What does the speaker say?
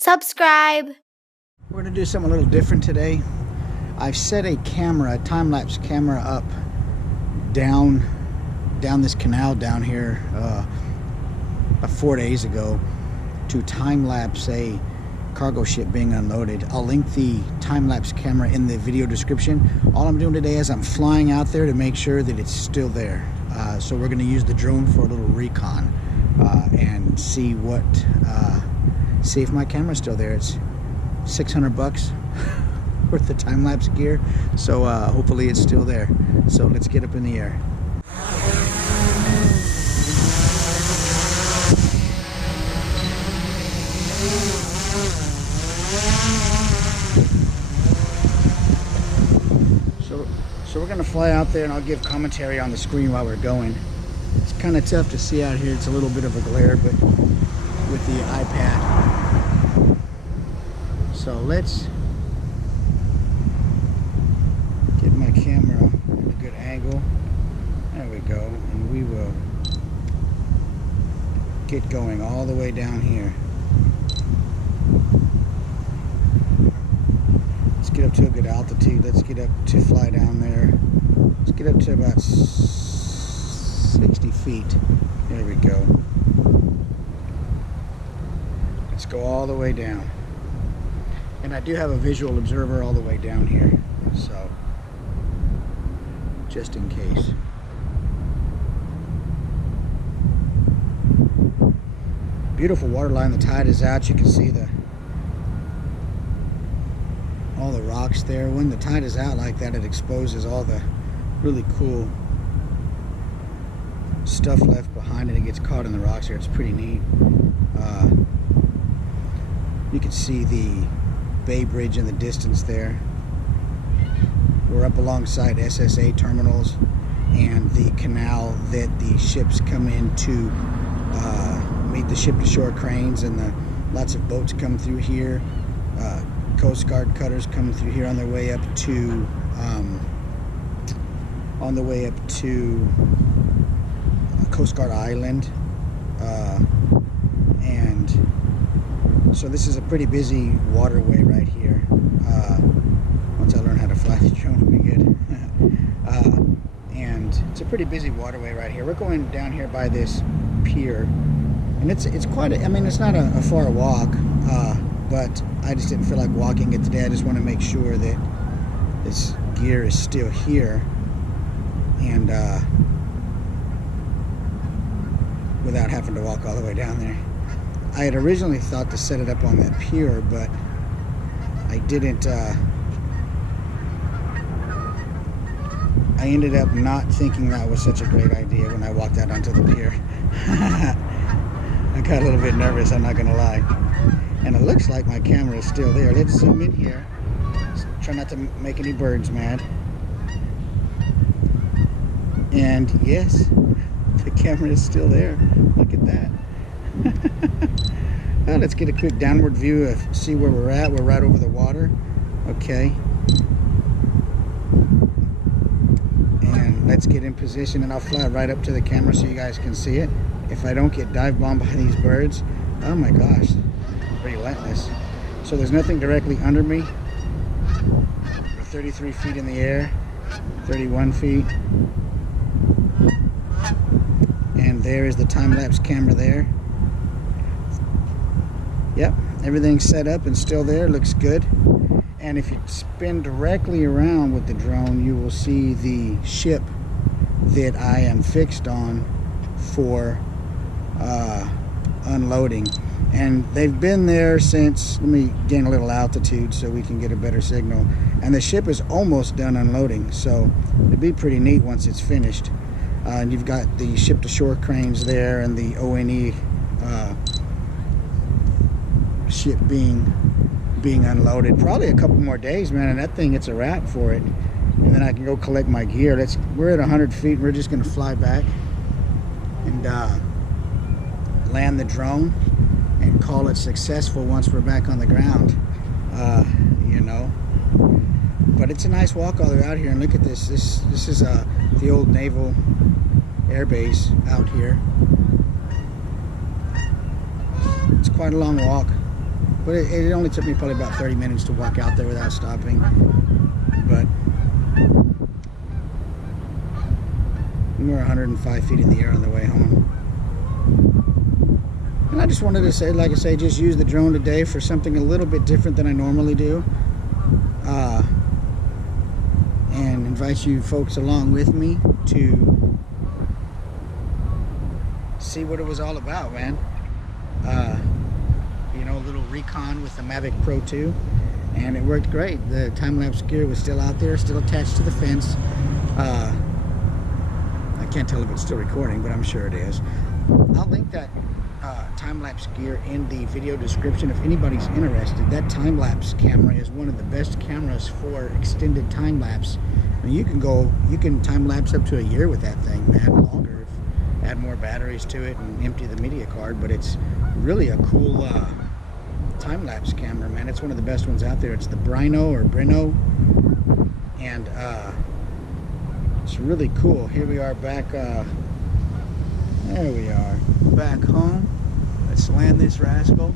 Subscribe. We're going to do something a little different today. I've set a camera, a time-lapse camera up down this canal down here about 4 days ago to time-lapse a cargo ship being unloaded. I'll link the time-lapse camera in the video description. All I'm doing today is I'm flying out there to make sure that it's still there. So we're going to use the drone for a little recon and see if my camera's still there. It's $600 worth of time-lapse gear, so hopefully it's still there. So let's get up in the air. So we're gonna fly out there and I'll give commentary on the screen while we're going. It's kind of tough to see out here. It's a little bit of a glare, but with the iPad. So let's get my camera at a good angle. There we go. And we will get going all the way down here. Let's get up to a good altitude. Let's get up to fly down there. Let's get up to about 60 feet. There we go. Let's go all the way down. And I do have a visual observer all the way down here, so just in case. Beautiful water line. The tide is out. You can see all the rocks there. When the tide is out like that, it exposes all the really cool stuff left behind it. It gets caught in the rocks here. It's pretty neat. You can see the Bay Bridge in the distance there. We're up alongside SSA terminals and the canal that the ships come in to meet the ship-to-shore cranes, and lots of boats come through here. Coast Guard cutters come through here on their way up to Coast Guard Island, and so this is a pretty busy waterway right here. Once I learn how to fly the drone, it'll be good. And it's a pretty busy waterway right here. We're going down here by this pier, and it's quite I mean, it's not a far walk, but I just didn't feel like walking it today. I just want to make sure that this gear is still here, and without having to walk all the way down there. I had originally thought to set it up on that pier, but I didn't. I ended up not thinking that was such a great idea when I walked out onto the pier. I got a little bit nervous, I'm not gonna lie. And it looks like my camera is still there. Let's zoom in here. Try not to make any birds mad. And yes, the camera is still there. Look at that. Well, let's get a quick downward view of see where we're at. We're right over the water. Okay. And let's get in position, and I'll fly right up to the camera so you guys can see it. If I don't get dive bombed by these birds, oh my gosh, relentless. So there's nothing directly under me. We're 33 feet in the air, 31 feet. And there is the time-lapse camera there. Yep, everything's set up and still there. Looks good. And if you spin directly around with the drone, you will see the ship that I am fixed on for unloading. And they've been there since, let me gain a little altitude so we can get a better signal. And the ship is almost done unloading, so it'd be pretty neat once it's finished. And you've got the ship-to-shore cranes there, and the ONE ship being unloaded. Probably a couple more days, man, and that thing, it's a wrap for it. And then I can go collect my gear. We're at 100 feet. We're just going to fly back and land the drone and call it successful once we're back on the ground. You know, but it's a nice walk all the way out here. And look at this. This is the old Naval Air Base out here. It's quite a long walk, But it only took me probably about 30 minutes to walk out there without stopping. But we were 105 feet in the air on the way home. And I just wanted to say, like I say, just use the drone today for something a little bit different than I normally do. And invite you folks along with me to see what it was all about, man. You know, a little Recon with the Mavic Pro 2, and it worked great. The time-lapse gear was still out there, still attached to the fence. I can't tell if it's still recording, but I'm sure it is. I'll link that time-lapse gear in the video description if anybody's interested. That time-lapse camera is one of the best cameras for extended time-lapse. I mean, you can time-lapse up to a year with that thing, man, longer. Add more batteries to it and empty the media card, but it's really a cool time-lapse camera, man. It's one of the best ones out there. It's the Brinno, and it's really cool. Here we are back, there we are, back home. Let's land this rascal.